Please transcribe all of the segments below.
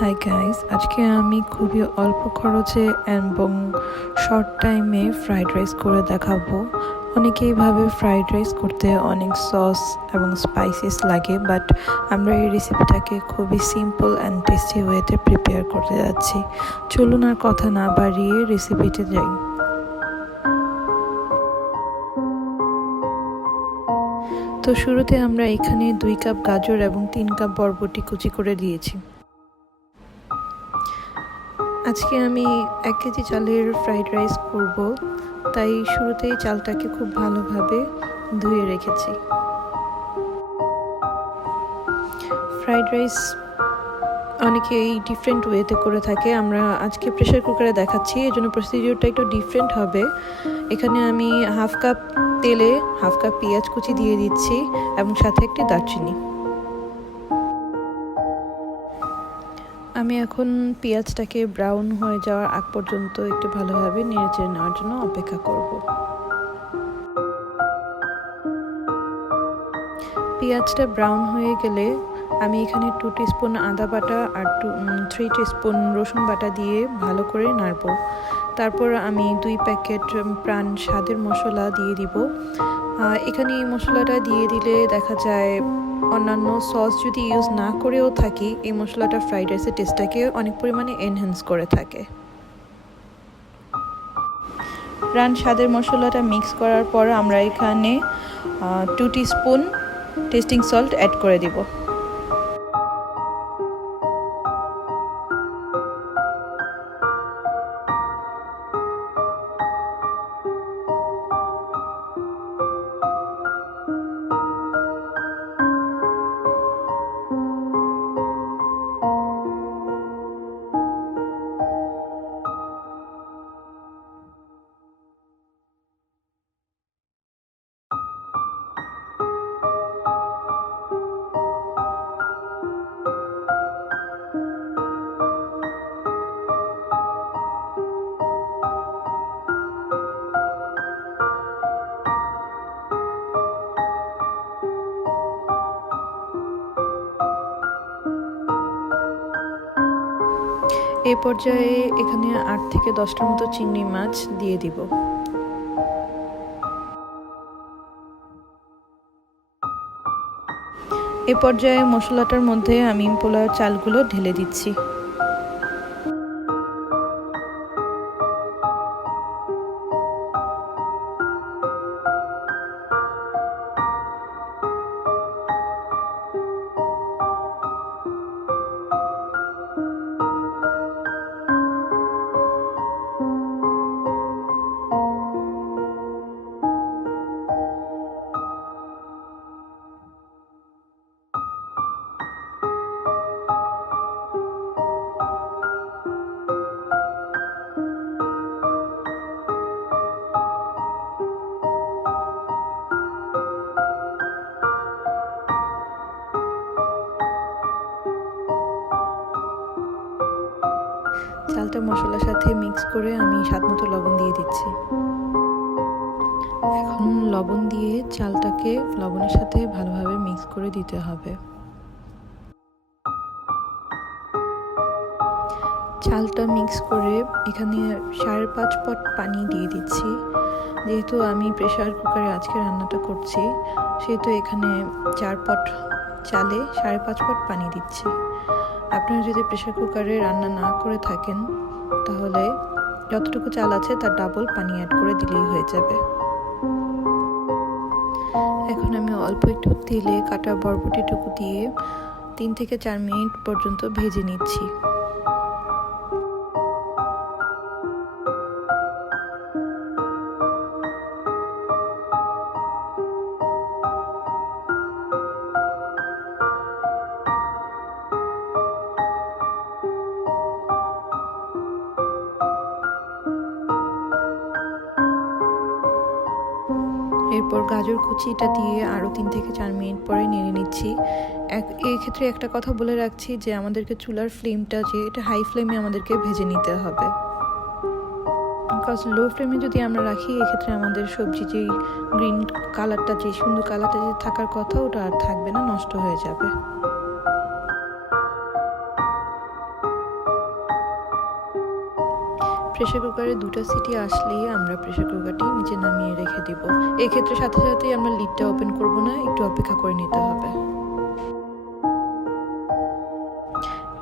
Hi guys, আজকে আমি খুবই অল্প খরচে এবং শর্ট টাইমে ফ্রাইড রাইস করে দেখাবো। অনেকেই ভাবে ফ্রাইড রাইস করতে অনেক সস এবং স্পাইসেস লাগে, বাট আমরা এই রেসিপিটাকে খুবই সিম্পল অ্যান্ড টেস্টি ওয়েতে প্রিপেয়ার করতে যাচ্ছি। চলুন আর কথা না বাড়িয়ে রেসিপিতে যাই। তো শুরুতে আমরা এখানে 2 কাপ গাজর এবং 3 কাপ বরবটি কুচি করে দিয়েছি। আজকে আমি 1 কেজি চালের ফ্রাইড রাইস করব, তাই শুরুতেই চালটাকে খুব ভালোভাবে ধুয়ে রেখেছি। ফ্রাইড রাইস অনেকেই ডিফারেন্ট ওয়েতে করে থাকে, আমরা আজকে প্রেসার কুকারে দেখাচ্ছি, এই জন্য প্রসিডিওরটা একটু ডিফারেন্ট হবে। এখানে আমি 1/2 কাপ তেলে 1/2 কাপ পেঁয়াজ কুচি দিয়ে দিচ্ছি এবং সাথে একটি দারচিনি। আমি এখন পেঁয়াজটাকে ব্রাউন হয়ে যাওয়ার আগ পর্যন্ত একটু ভালোভাবে নেড়েচেড়ে নেওয়ার জন্য অপেক্ষা করব। পেঁয়াজটা ব্রাউন হয়ে গেলে আমি এখানে 2 টিস্পুন আদা বাটা আর 3 টিস্পুন রসুন বাটা দিয়ে ভালো করে নাড়ব। তারপর আমি 2 প্যাকেট প্রাণ স্বাদের মশলা দিয়ে দিব। এখানে এই মশলাটা দিয়ে দিলে দেখা যায় অন্যান্য সস যদি ইউজ না করেও থাকি, এই মশলাটা ফ্রাইড রাইসের টেস্টটাকে অনেক পরিমাণে এনহ্যান্স করে থাকে। প্রাণ স্বাদের মশলাটা মিক্স করার পর আমরা এখানে 2 টিস্পুন টেস্টিং সল্ট অ্যাড করে দিব। এই পর্যায়ে এখানে 8 থেকে 10টার মতো চিংড়ি মাছ দিয়ে দিব। এই পর্যায়ে মশলাটার মধ্যে আমি পোলাওর চালগুলো ঢেলে দিচ্ছি। চালটা মশলার সাথে মিক্স করে আমি স্বাদমতো লবণ দিয়ে দিচ্ছি। এখন লবণ দিয়ে চালটাকে লবণের সাথে ভালোভাবে মিক্স করে দিতে হবে। চালটা মিক্স করে এখানে 5.5 পট পানি দিয়ে দিচ্ছি। যেহেতু আমি প্রেসার কুকারে আজকে রান্নাটা করছি, সেহেতু এখানে 4 পট চালে 5.5 পট পানি দিচ্ছি। আপনারা যদি প্রেসার কুকারে রান্না না করে থাকেন, তাহলে যতটুকু চাল আছে তার ডাবল পানি অ্যাড করে দিলেই হয়ে যাবে। এখন আমি অল্প একটু তেলে কাটা বরবটিটুকু দিয়ে 3 থেকে 4 মিনিট পর্যন্ত ভেজে নিচ্ছি। এরপর গাজর কুচিটা দিয়ে আরও 3 থেকে 4 মিনিট পরে নেড়ে নিচ্ছি। এই ক্ষেত্রে একটা কথা বলে রাখছি যে আমাদেরকে চুলার ফ্লেমটা যে এটা হাই ফ্লেমে আমাদেরকে ভেজে নিতে হবে, বিকজ লো ফ্লেমে যদি আমরা রাখি, এক্ষেত্রে আমাদের সবজি যেই গ্রিন কালারটা, যে সুন্দর কালারটা যে থাকার কথা, ওটা আর থাকবে না, নষ্ট হয়ে যাবে। প্রেসার কুকারে 2টা সিটি আসলেই আমরা প্রেসার কুকারটি নিচে নামিয়ে রেখে দিব। এক্ষেত্রে সাথে সাথেই আমরা লিডটা ওপেন করব না, একটু অপেক্ষা করে নিতে হবে।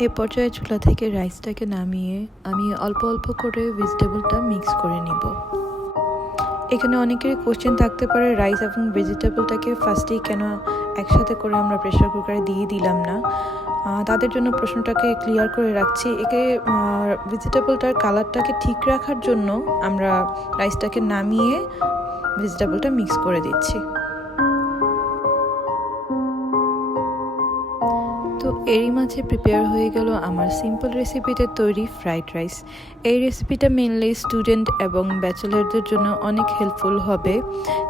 এ পর্যায়ে চুলা থেকে রাইসটাকে নামিয়ে আমি অল্প অল্প করে ভেজিটেবলটা মিক্স করে নিব। এখানে অনেকেরই কোশ্চেন থাকতে পারে রাইস এবং ভেজিটেবলটাকে ফার্স্টেই কেন একসাথে করে আমরা প্রেসার কুকারে দিয়ে দিলাম না। তাদের জন্য প্রশ্নটাকে ক্লিয়ার করে রাখছি। একে ভেজিটেবলটার কালারটাকে ঠিক রাখার জন্য আমরা রাইসটাকে নামিয়ে ভেজিটেবলটা মিক্স করে দিচ্ছি। তো এরই মাঝে প্রিপেয়ার হয়ে গেল আমার সিম্পল রেসিপিতে তৈরি ফ্রাইড রাইস। এই রেসিপিটা মেনলি স্টুডেন্ট এবং ব্যাচেলারদের জন্য অনেক হেল্পফুল হবে।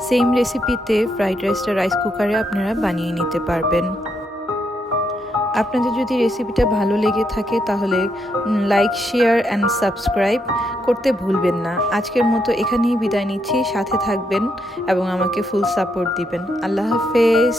সেম রেসিপিতে ফ্রাইড রাইসটা রাইস কুকারে আপনারা বানিয়ে নিতে পারবেন। আপনাদের যদি রেসিপিটা ভালো লেগে থাকে তাহলে লাইক, শেয়ার অ্যান্ড সাবস্ক্রাইব করতে ভুলবেন না। আজকের মতো এখানেই বিদায় নিচ্ছি। সাথে থাকবেন এবং আমাকে ফুল সাপোর্ট দিবেন। আল্লাহ হাফেজ।